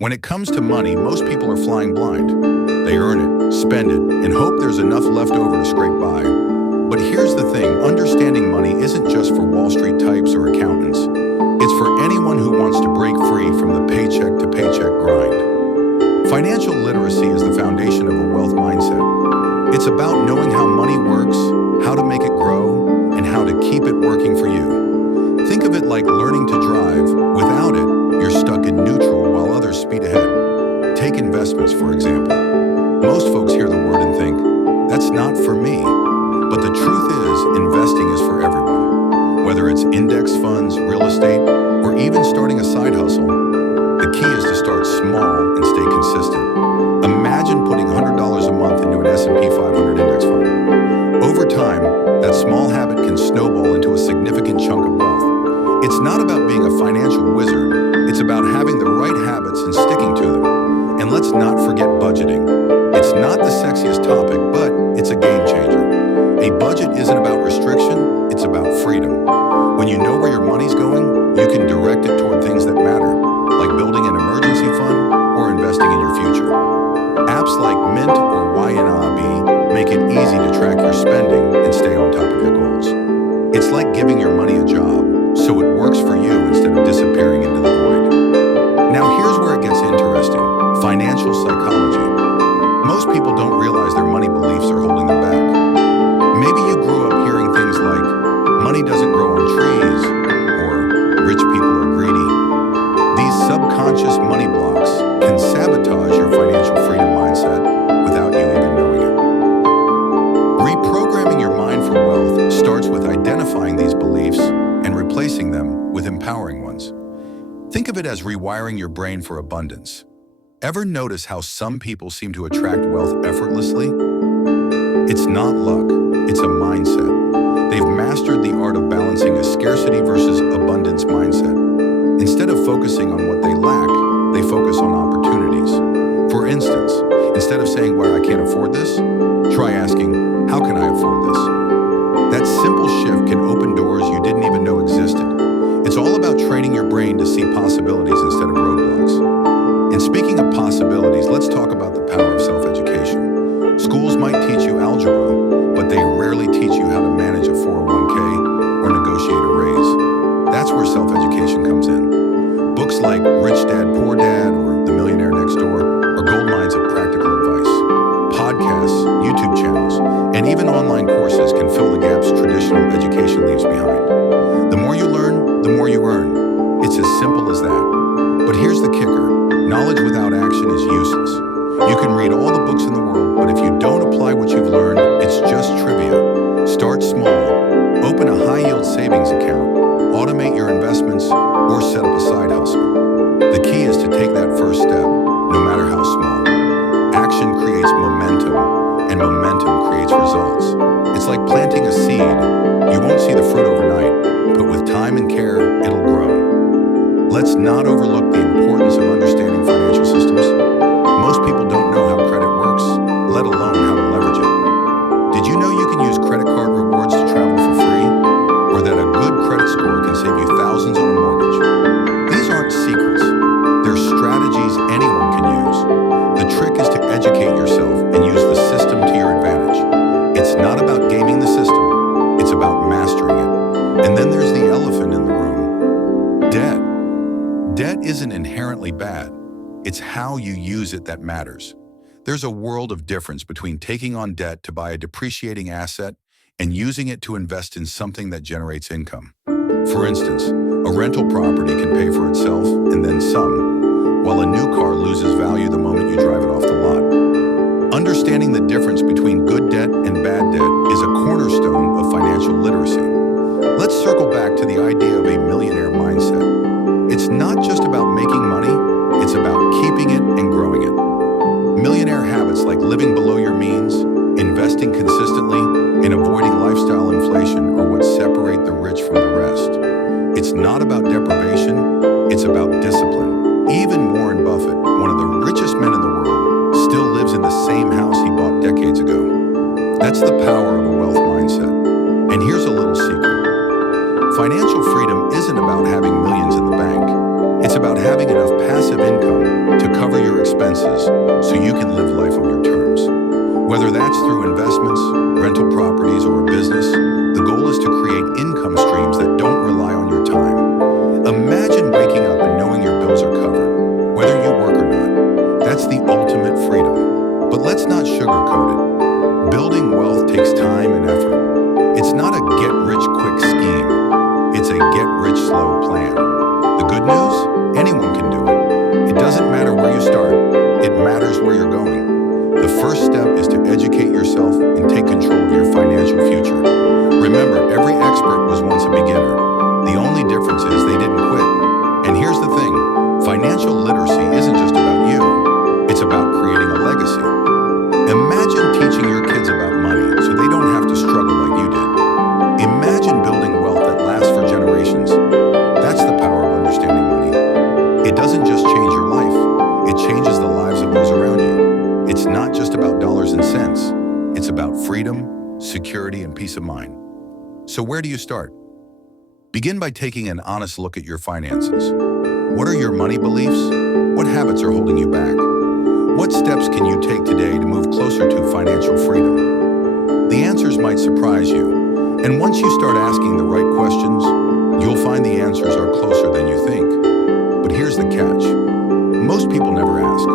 When it comes to money, most people are flying blind. They earn it, spend it, and hope there's enough left over to scrape by. But here's the thing, understanding money isn't just for Wall Street types or accountants. It's for anyone who wants to break free from the paycheck to paycheck grind. Financial literacy is the foundation of a wealth mindset. It's about knowing how money works, how to make it grow, and how to keep it working for you. Think of it like learning to drive. Without it, you're stuck in neutral while others speed ahead. Take investments, for example. Most folks hear the word and think, that's not for me. But the truth is, investing is for everyone. Whether it's index funds, real estate, or even starting a side hustle, the key is to start small and stay consistent. Imagine putting $100 a month into an S&P 500 index fund. Over time, that small habit can snowball into a significant chunk of wealth. It's not about being a financial wizard. It's about having the right habits and sticking to them. And let's not forget budgeting. It's not the sexiest topic, but it's a game changer. A budget isn't about restriction, it's about freedom. When you know where your money's going, you can direct it toward things that matter, like building an emergency fund or investing in your future. Apps like Mint or YNAB make it easy to track your spending and stay on top of your goals. It's like giving your money a job, so it works for you instead of disappearing into the void. Now here's where it gets interesting, financial psychology. Most people don't realize their money beliefs are holding them back. Maybe you grew up hearing things like, money doesn't grow on trees, or rich people are greedy. These subconscious money blocks can sabotage your financial freedom mindset without you even knowing it. Reprogramming your mind for wealth starts with identifying these beliefs and replacing them with empowering ones. Think of it as rewiring your brain for abundance. Ever notice how some people seem to attract wealth effortlessly? It's not luck, it's a mindset. They've mastered the art of balancing a scarcity versus abundance mindset. Instead of focusing on what they lack, they focus on opportunities. For instance, instead of saying, "Why I can't afford this," try asking, "How can I afford this?" That simple shift can open doors you didn't even know existed. It's all about training your brain to see possibilities instead of roadblocks. And speaking of possibilities, let's talk about the power of self-education. Schools might teach you algebra, but they rarely teach you how to manage a 401k or negotiate a raise. That's where self-education comes in. Books like Rich Dad, Poor Dad, or The Millionaire Next Door are gold mines of practical advice. Podcasts, YouTube channels, and even online courses can fill the gaps traditional education leaves behind. The more you learn, the more you earn. It's as simple as that. But here's the kicker. Knowledge without action is useless. You can read all the books in the world, but if you don't apply what you've learned, it's just trivia. Start small. Open a high-yield savings account, automate your investments, or set up a side hustle. The key is to take that first step, no matter how small. Action creates momentum, and momentum creates results. It's like planting a seed. You won't see the fruit overnight, but with time and care, it'll grow. Let's not overlook the importance of understanding financial systems. Most people don't know how credit works, let alone how to leverage it. Did you know you can use credit card rewards to travel for free? Or that a good credit score can save you thousands on a mortgage? These aren't secrets. They're strategies anyone can use. The trick is to educate yourself and use the system to your advantage. It's not about gaming the system, it's about mastering it. And then there's the elephant in the room, debt. Debt isn't inherently bad. It's how you use it that matters. There's a world of difference between taking on debt to buy a depreciating asset and using it to invest in something that generates income. For instance, a rental property can pay for itself and then some, while a new car loses value the moment you drive it off the lot. Understanding the difference between good debt and bad debt is a cornerstone of financial literacy. Let's circle back to the idea of a millionaire mindset. It's not just about making money, it's about keeping it and growing it. Millionaire habits like living below your means, investing consistently, and avoiding lifestyle inflation are what separate the rich from the rest. It's not about deprivation, it's about discipline. Even Warren Buffett, one of the richest men in the world, still lives in the same house he bought decades ago. That's the power of a wealth mindset. And here's a little secret. Financial freedom isn't about freedom, security, and peace of mind. So where do you start? Begin by taking an honest look at your finances. What are your money beliefs? What habits are holding you back? What steps can you take today to move closer to financial freedom? The answers might surprise you, and once you start asking the right questions, you'll find the answers are closer than you think. But here's the catch. Most people never ask.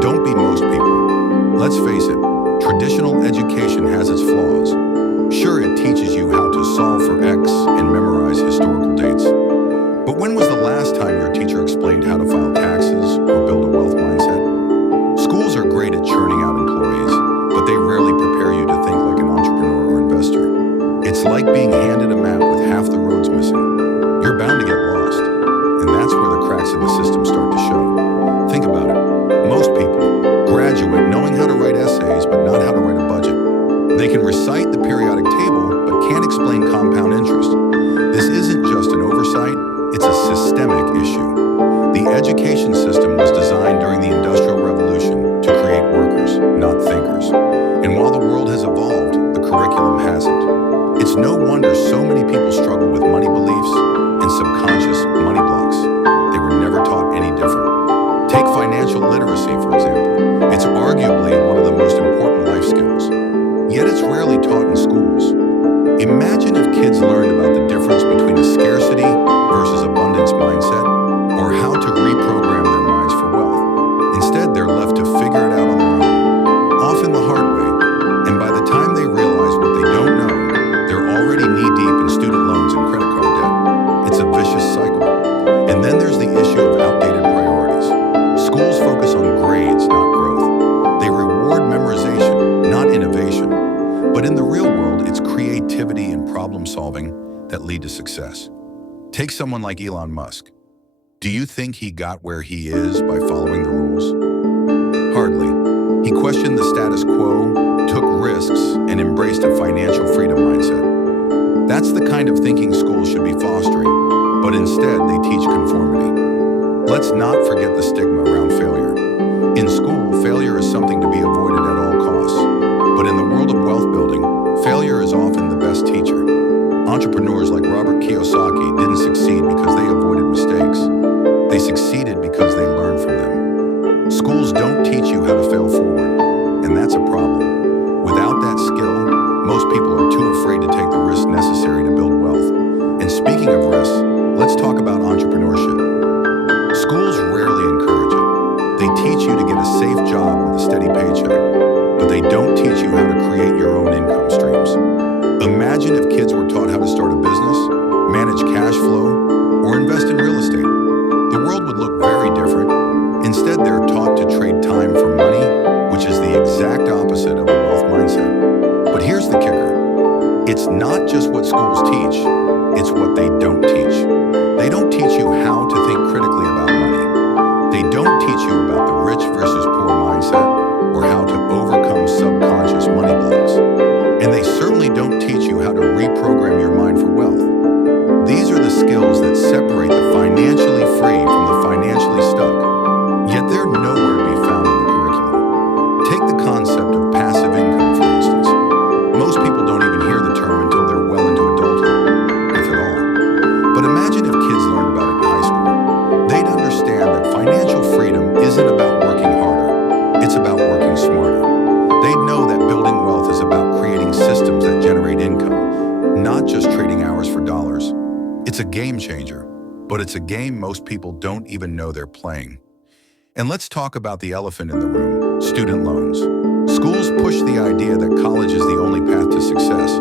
Don't be most people. Let's face it, traditional education has its flaws. Sure, it teaches you how to solve for X and memorize historical dates. But when was the last time your teacher explained how to file taxes or build a wealth mindset? Schools are great at churning out employees, but they rarely prepare you to think like an entrepreneur or investor. It's like being handed a map with half the roads missing. You're bound to get lost, and that's where the cracks in the system start to show. Think about it. Most people graduate knowing how to write essays, but not how to write a budget. They can recite the periodic table, but can't explain compound interest. This isn't just an oversight, it's a systemic issue. The education system was designed during the Industrial Revolution to create workers, not thinkers. And while the world has evolved, the curriculum hasn't. It's no wonder so many people struggle with money beliefs and subconscious money blocks. They were never taught any different. Take financial literacy, for example. It's arguably one of the most important life skills. Yet it's rarely taught in schools. Imagine if kids learned about the difference between a scarcity versus abundance mindset, or how to reprogram their minds for wealth. Instead, they're left to figure it out on their own, often the hard way. And by the time they realize what they don't know, they're already knee-deep in student loans and credit card debt. It's a vicious cycle. And then there's the issue of outdated priorities. Schools focus on grades, not growth. They reward memorization, not innovation. But in the real world, it's creativity and problem solving that lead to success. Take someone like Elon Musk. Do you think he got where he is by following the rules? Hardly. He questioned the status quo, took risks, and embraced a financial freedom mindset. That's the kind of thinking schools should be fostering, but instead they teach conformity. Let's not forget the stigma around failure. In school, failure is something to be avoided at all costs. But in the world of wealth building, failure is often the best teacher. Entrepreneurs like Robert Kiyosaki didn't succeed because they avoided mistakes. They succeeded because they learned from them. Schools don't teach you how to fail forward, and that's a problem. Without that skill, most people are too afraid to take the risks necessary to build wealth. And speaking of risks, let's talk about entrepreneurship. Schools rarely encourage it. They teach you to get a safe job with a steady paycheck, but they don't teach you how to create your own income streams. Imagine if kids were taught how to start a business, manage cash flow, or invest in real estate. The world would look very different. Instead, they're taught to trade time for money, which is the exact opposite of a wealth mindset. But here's the kicker. It's not just what schools teach, it's what they don't teach. They don't teach you how to think critically about money. They don't teach you about the rich versus poor mindset, or how to overcome subconscious money blocks. And they certainly don't teach you how to reprogram your mind for wealth. These are the skills that separate the financially free from the financially stuck. Yet they're nowhere to be found in the curriculum. Take the concept of passive income, for instance. Most people don't even hear the term until they're well into adulthood, if at all. But imagine if kids learned about it in high school. They'd understand that financial freedom isn't about working harder. It's about working smarter. They'd know that building wealth is about creating systems that generate income, not just trading hours for dollars. It's a game changer, but it's a game most people don't even know they're playing. And let's talk about the elephant in the room, student loans. Schools push the idea that college is the only path to success,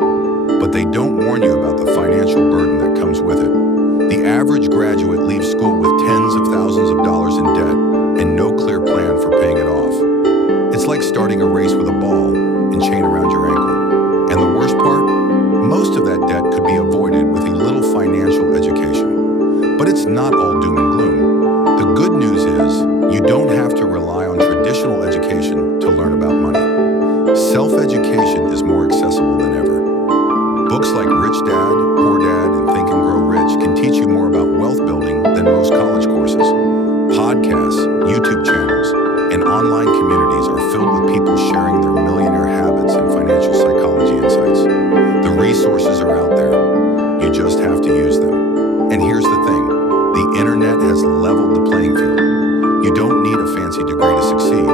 but they don't warn you about the financial burden that comes with it. The average graduate leaves school with tens of thousands of dollars in debt and no clear plan for paying it off. It's like starting a race with a ball and chain around your ankle. And the worst part? Most of that debt could be avoided with a little financial education. But it's not all doom and gloom. The good news is you don't have to rely on traditional education to learn about money. Self-education is more accessible than ever. Books like Rich Dad, Poor Dad, and Think and Grow Rich can teach you more about wealth building than most college courses. Podcasts, YouTube channels, and online communities are filled with people sharing their millionaire habits and financial psychology fancy degree to succeed.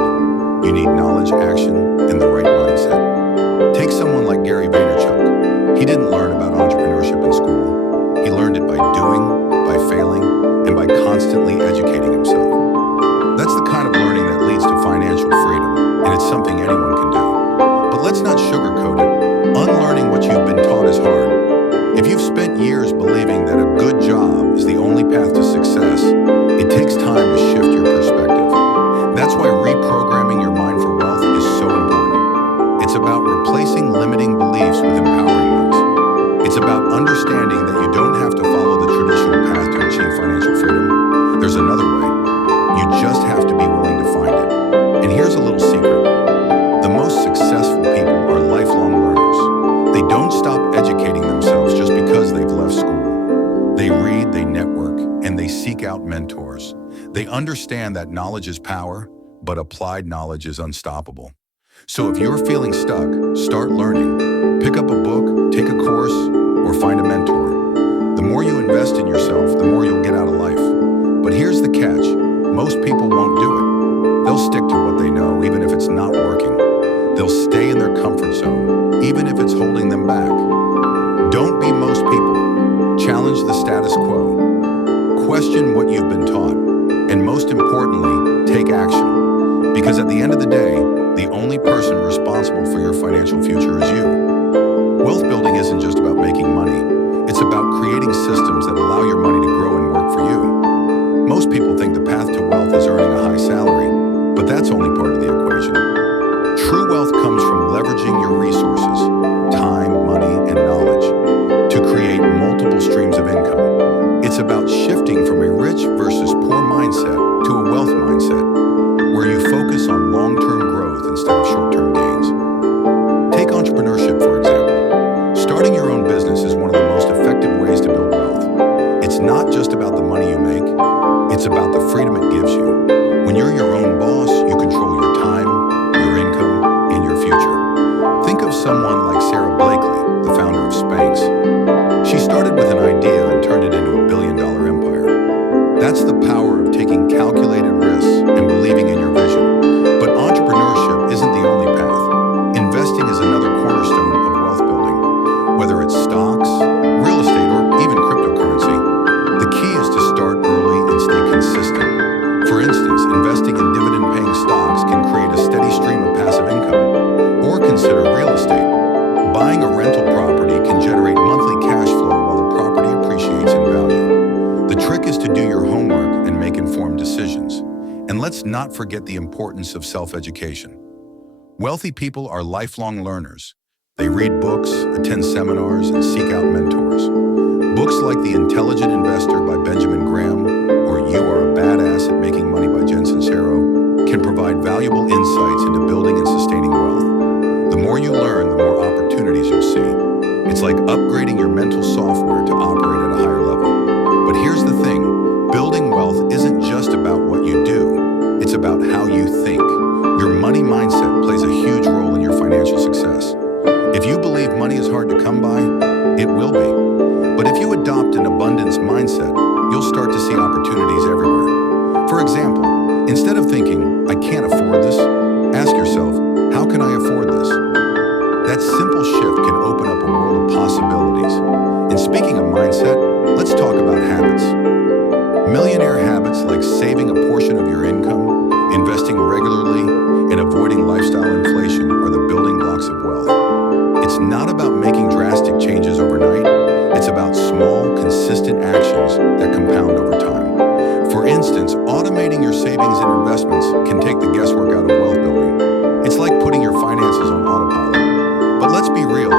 You need knowledge, action, and the right mindset. Take someone like Gary Vaynerchuk. He didn't learn about entrepreneurship in school. He learned it by doing, by failing, and by constantly educating himself. That's the kind of learning that leads to financial freedom, and it's something anyone can do. But let's not sugarcoat it. Unlearning what you've been taught is hard. If you've spent years believing that a good job is the only path to success, it takes time to shift your perspective. That's why reprogramming your mind for wealth is so important. It's about replacing limiting beliefs with empowering ones. It's about understanding that you don't have to follow the traditional path to achieve financial freedom. There's another way. You just have to be willing to find it. And here's a little secret. The most successful people are lifelong learners. They don't stop educating themselves just because they've left school. They read, they network, and they seek out mentors. They understand that knowledge is power, but applied knowledge is unstoppable. So if you're feeling stuck, start learning. Pick up a book, take a course, or find a mentor. The more you invest in yourself, the more you'll get out of life. But here's the catch. Most people won't do it. They'll stick to what they know, even if it's not working. They'll stay in their comfort zone, even if it's holding them back. Don't be most people. Challenge the status quo. Question what you've been taught. And most importantly, take action. Because at the end of the day, the only person responsible for your financial future is you. Wealth building isn't just about making money. It's about creating systems that allow your money to grow and work for you. Most people think the path to wealth is earning a high salary, but that's only part of the equation. True wealth comes from leveraging your resources, time, money, and knowledge, to create multiple streams of income. It's about shifting from a rich versus poor mindset to a wealth mindset, where you focus on long-term growth instead of short-term gains. Take entrepreneurship, for example. Starting your own business is one of the most effective ways to build wealth. It's not just about the money you make, it's about the freedom it gives you. When you're your own boss, you control your time, your income, and your future. Think of someone like Sarah Blakely, the founder of Spanx. She started with an idea and turned it into $1 billion empire. That's the power of taking calculated risks and believing in your vision. But entrepreneurship isn't the only path. Investing is another cornerstone of wealth building. Whether it's stocks, real estate, or even cryptocurrency, the key is to start early and stay consistent. For instance, investing in dividend-paying stocks can create a steady stream of passive income. Or consider real estate. Buying a rental property can generate monthly cash flow while the property appreciates in value. The trick is to do your homework and make informed decisions. And let's not forget the importance of self-education. Wealthy people are lifelong learners. They read books, attend seminars, and seek out mentors. Books like The Intelligent Investor by Benjamin Graham or You Are a Badass at Making Money by Jen Sincero can provide valuable insights into building and sustaining wealth. The more you learn, the more opportunities you'll see. It's like upgrading your mental software to operate at a higher level. But here's the thing, building wealth isn't just about what you do, it's about how you think. Your money mindset plays a huge role in your financial success. If you believe money is hard to come by, it will be. But if you adopt an abundance mindset, you'll start to see opportunities everywhere. For example, instead of thinking, I can't afford this, ask yourself, how can I afford this? That simple shift can open up a world of possibilities. And speaking of mindset, let's talk about habits. Millionaire habits like saving a portion of your income, investing regularly, and avoiding lifestyle inflation are the building blocks of wealth. It's not about making drastic changes overnight. It's about small, consistent actions that compound over time. For instance, automating your savings and investments can take the guesswork out of wealth building. It's like putting your finances on autopilot. But let's be real,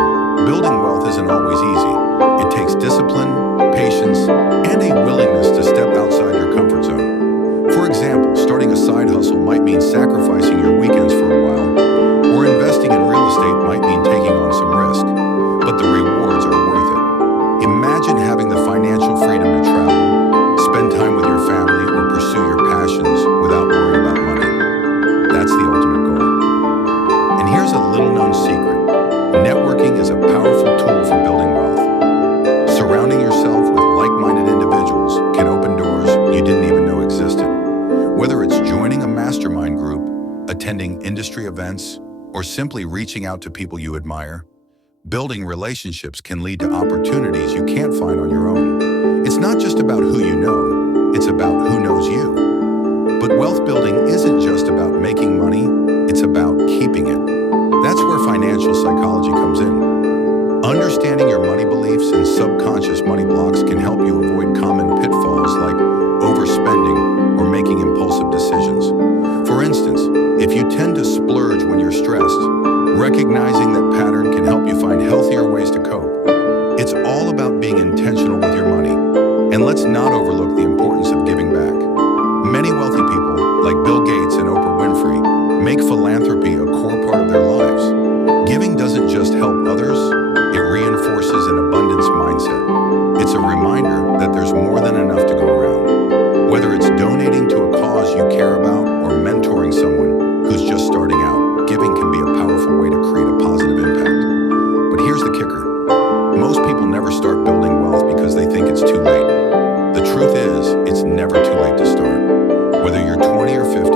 building wealth isn't always easy. It takes discipline, patience, and a willingness to step outside your comfort zone. For example, starting a side hustle might mean sacrificing your weekends for a while, or investing in real estate might mean taking on some risk, but the rewards are worth it. Imagine having the financial freedom to travel, spend time with your family, or pursue your passions without worrying about money. That's the ultimate goal. And here's a little-known secret. Networking is a powerful tool for building wealth. Surrounding yourself with like-minded individuals can open doors you didn't even know existed. Whether it's joining a mastermind attending industry events, or simply reaching out to people you admire. Building relationships can lead to opportunities you can't find on your own. It's not just about who you know, it's about who knows you. But wealth building isn't just about making money, it's about keeping it. That's where financial psychology comes in. Understanding your money beliefs and subconscious money blocks can help you avoid common pitfalls like overspending or making impulsive decisions. For instance, if you tend to splurge when you're stressed, recognizing that pattern can help you find healthier ways to cope. It's all about being intentional with your money. And let's not overlook the importance of giving back. Many wealthy people, like Bill Gates and Oprah Winfrey, make philanthropy a core part of their lives. Giving doesn't just help others, it reinforces an abundance mindset. It's a reminder that there's more than enough to go around. Whether it's donating to a cause you care about or mentoring someone who's just starting out, giving can be a powerful way to create a positive impact. But here's the kicker. Most people never start building wealth because they think it's too late. The truth is, it's never too late to start. Whether you're 20 or 50,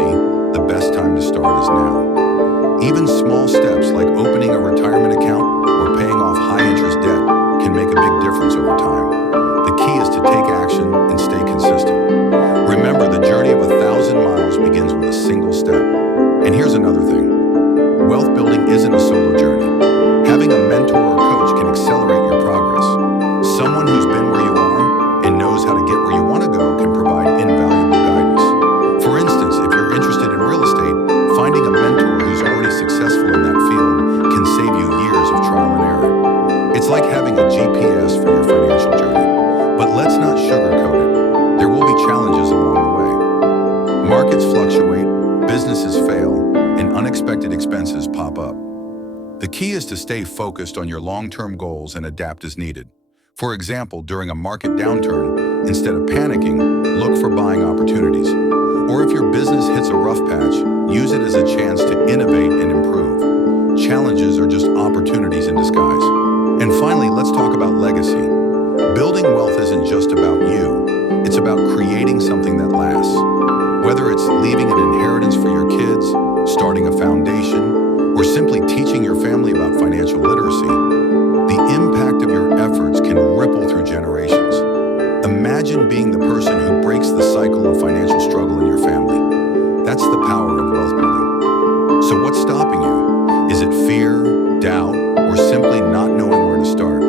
the best time to start is now. Even small steps like opening a retirement account or paying off high-interest debt can make a big difference over time. The key is to take action and stay consistent. Remember, the journey of 1,000 miles begins with a single step. And here's another thing. Wealth building isn't a solo journey. Having a mentor or coach can accelerate your progress. Someone who's been where you are and knows how to get where you want to go can provide invaluable guidance. For instance, if you're interested in real estate, finding a mentor who's already successful in that field can save you years of trial and error. It's like having a GPS for your financial journey. But let's not sugarcoat it. There will be challenges along the way. Markets fluctuate, businesses fail, and unexpected expenses pop up. The key is to stay focused on your long-term goals and adapt as needed. For example, during a market downturn, instead of panicking, look for buying opportunities. Or if your business hits a rough patch, use it as a chance to innovate and improve. Challenges are just opportunities in disguise. And finally, let's talk about legacy. Building wealth isn't just about you, it's about creating something that lasts. Whether it's leaving an inheritance for your kids, starting a foundation, or simply teaching your family about financial literacy, the impact of your efforts can ripple through generations. Imagine being the person who breaks the cycle of financial struggle in your family. That's the power of wealth building. So what's stopping you? Is it fear, doubt, or simply not knowing where to start?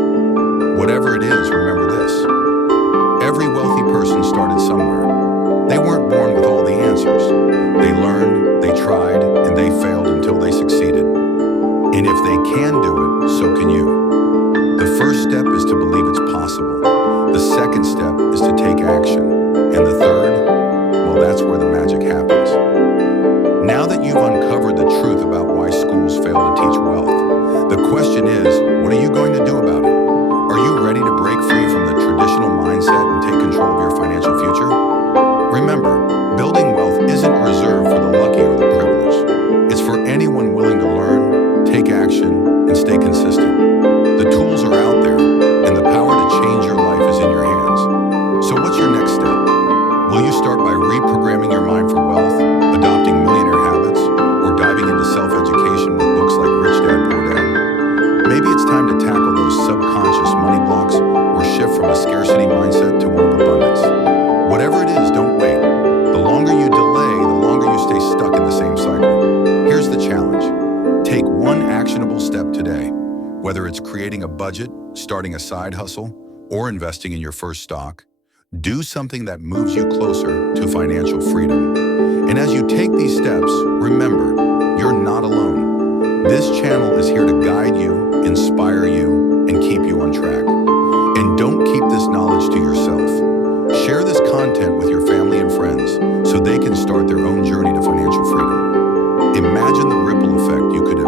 Whatever it is, remember this. Every wealthy person started somewhere. They weren't born with all the answers. They learned, they tried, and they failed until they succeeded. And if they can do it, so can you. The first step is to believe it's possible. The second step is to take action. And the third, well, that's where the magic happens. Now that you've uncovered the truth about why schools fail to teach wealth, the question is, what are you going to do about it? Are you ready to break free from the traditional mindset and take control of your financial future? Remember, building wealth isn't reserved for the lucky or the privileged. It's for anyone willing to learn, take action, and stay consistent. The tools are out there, and the power to change your life is in your hands. So what's your next step? Will you start by reprogramming your mind for wealth, adopting millionaire habits, or diving into self-education with books like Rich Dad, Poor Dad? Maybe it's time to tackle those subconscious money blocks or shift from a scarcity mindset to one of abundance. Whatever it is, don't wait. The longer you delay, the longer you stay stuck in the same cycle. Here's the challenge. Take one actionable step today, whether it's creating a budget, starting a side hustle, or investing in your first stock. Do something that moves you closer to financial freedom. And as you take these steps, remember, you're not alone. This channel is here to guide you, inspire you, and keep you on track. And don't keep this knowledge to yourself. Share this content with your family and friends so they can start their own journey to financial freedom. Imagine the ripple effect you could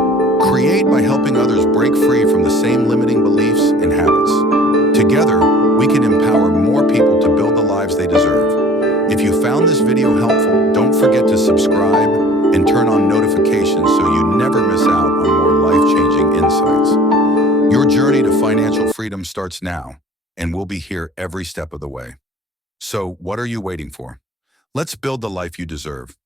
create by helping others break free from the same limiting beliefs and habits. Together, we can empower more people to build the lives they deserve. If you found this video helpful, don't forget to subscribe and turn on notifications so you never miss out on more life-changing insights. Your journey to financial freedom starts now, and we'll be here every step of the way. So, what are you waiting for? Let's build the life you deserve.